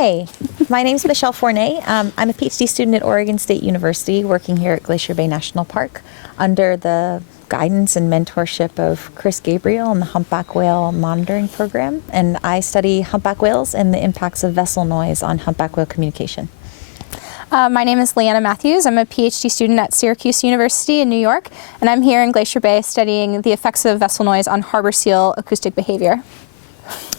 Hi, my name is Michelle and I'm a PhD student at Oregon State University working here at Glacier Bay National Park under the guidance and mentorship of Chris Gabriel and the Humpback Whale Monitoring Program. And I study humpback whales and the impacts of vessel noise on humpback whale communication. My name is Leanna Matthews. I'm a PhD student at Syracuse University in New York, and I'm here in Glacier Bay studying the effects of vessel noise on harbor seal acoustic behavior.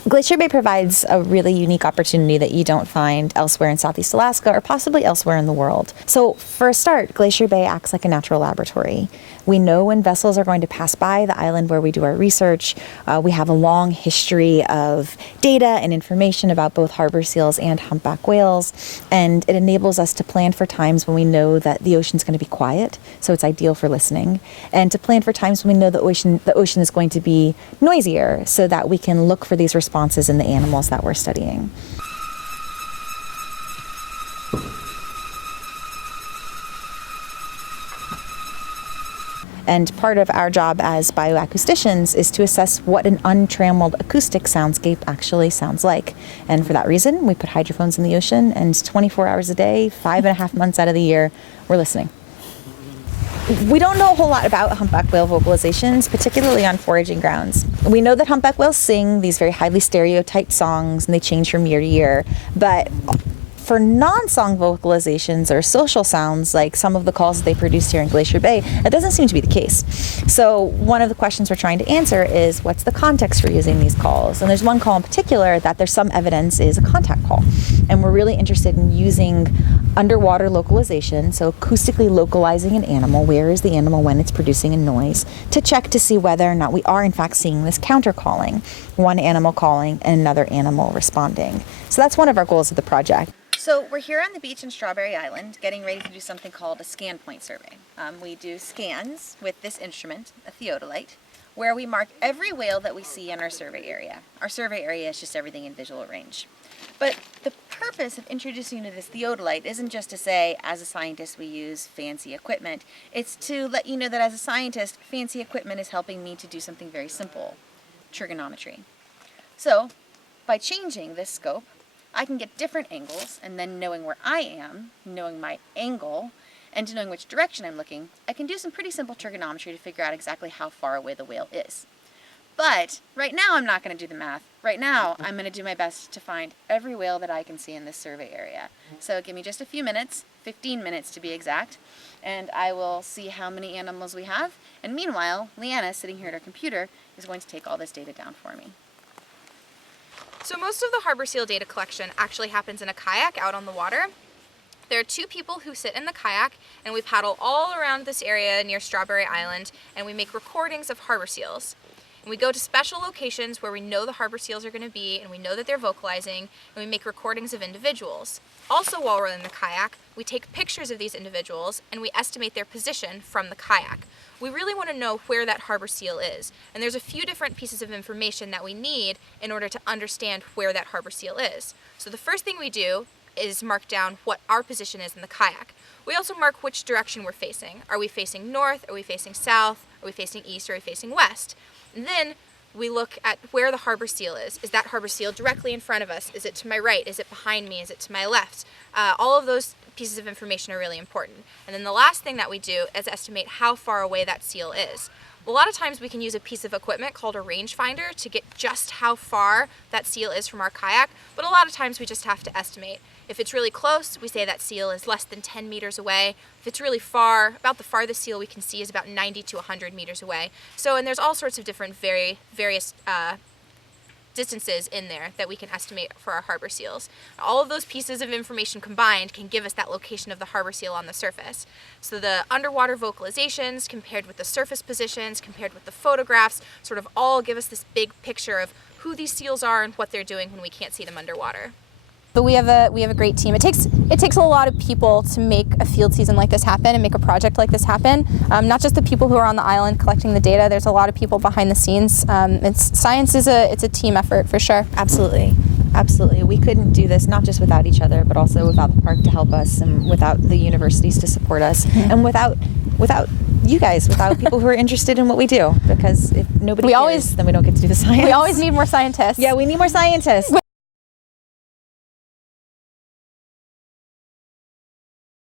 Glacier Bay provides a really unique opportunity that you don't find elsewhere in Southeast Alaska or possibly elsewhere in the world. So for a start, Glacier Bay acts like a natural laboratory. We know when vessels are going to pass by the island where we do our research. We have a long history of data and information about both harbor seals and humpback whales, and it enables us to plan for times when we know that the ocean's going to be quiet, so it's ideal for listening, and to plan for times when we know the ocean is going to be noisier, so that we can look for these responses in the animals that we're studying. And part of our job as bioacousticians is to assess what an untrammeled acoustic soundscape actually sounds like. And for that reason, we put hydrophones in the ocean, and 24 hours a day, 5.5 months out of the year, we're listening. We don't know a whole lot about humpback whale vocalizations, particularly on foraging grounds. We know that humpback whales sing these very highly stereotyped songs, and they change from year to year, but for non-song vocalizations or social sounds, like some of the calls that they produced here in Glacier Bay, that doesn't seem to be the case. So one of the questions we're trying to answer is, what's the context for using these calls? And there's one call in particular that there's some evidence is a contact call. And we're really interested in using underwater localization, so acoustically localizing an animal, where is the animal when it's producing a noise, to check to see whether or not we are in fact seeing this counter calling, one animal calling and another animal responding. So that's one of our goals of the project. So we're here on the beach in Strawberry Island getting ready to do something called a scan point survey. We do scans with this instrument, a theodolite, where we mark every whale that we see in our survey area. Our survey area is just everything in visual range. But the purpose of introducing you to this theodolite isn't just to say, as a scientist, we use fancy equipment. It's to let you know that as a scientist, fancy equipment is helping me to do something very simple, trigonometry. So by changing this scope, I can get different angles, and then knowing where I am, knowing my angle, and knowing which direction I'm looking, I can do some pretty simple trigonometry to figure out exactly how far away the whale is. But right now I'm not going to do the math. Right now I'm going to do my best to find every whale that I can see in this survey area. So give me just a few minutes, 15 minutes to be exact, and I will see how many animals we have. And meanwhile, Leanna, sitting here at her computer, is going to take all this data down for me. So most of the harbor seal data collection actually happens in a kayak out on the water. There are two people who sit in the kayak, and we paddle all around this area near Strawberry Island, and we make recordings of harbor seals. And we go to special locations where we know the harbor seals are going to be, and we know that they're vocalizing, and we make recordings of individuals. Also, while we're in the kayak, we take pictures of these individuals, and we estimate their position from the kayak. We really want to know where that harbor seal is, and there's a few different pieces of information that we need in order to understand where that harbor seal is. So the first thing we do is mark down what our position is in the kayak. We also mark which direction we're facing. Are we facing north? Are we facing south? Are we facing east? Or are we facing west? And then we look at where the harbor seal is. Is that harbor seal directly in front of us? Is it to my right? Is it behind me? Is it to my left? All of those pieces of information are really important. And then the last thing that we do is estimate how far away that seal is. A lot of times we can use a piece of equipment called a rangefinder to get just how far that seal is from our kayak, but a lot of times we just have to estimate. If it's really close, we say that seal is less than 10 meters away. If it's really far, about the farthest seal we can see is about 90 to 100 meters away. So, and there's all sorts of different various distances in there that we can estimate for our harbor seals. All of those pieces of information combined can give us that location of the harbor seal on the surface. So the underwater vocalizations compared with the surface positions, compared with the photographs, sort of all give us this big picture of who these seals are and what they're doing when we can't see them underwater. But we have a great team. It takes a lot of people to make a field season like this happen and make a project like this happen. Not just the people who are on the island collecting the data. There's a lot of people behind the scenes. Science is a team effort for sure. Absolutely. Absolutely. We couldn't do this not just without each other, but also without the park to help us, and without the universities to support us, and without you guys, without people who are interested in what we do. Because if nobody cares, then we don't get to do the science. We always need more scientists. Yeah, we need more scientists.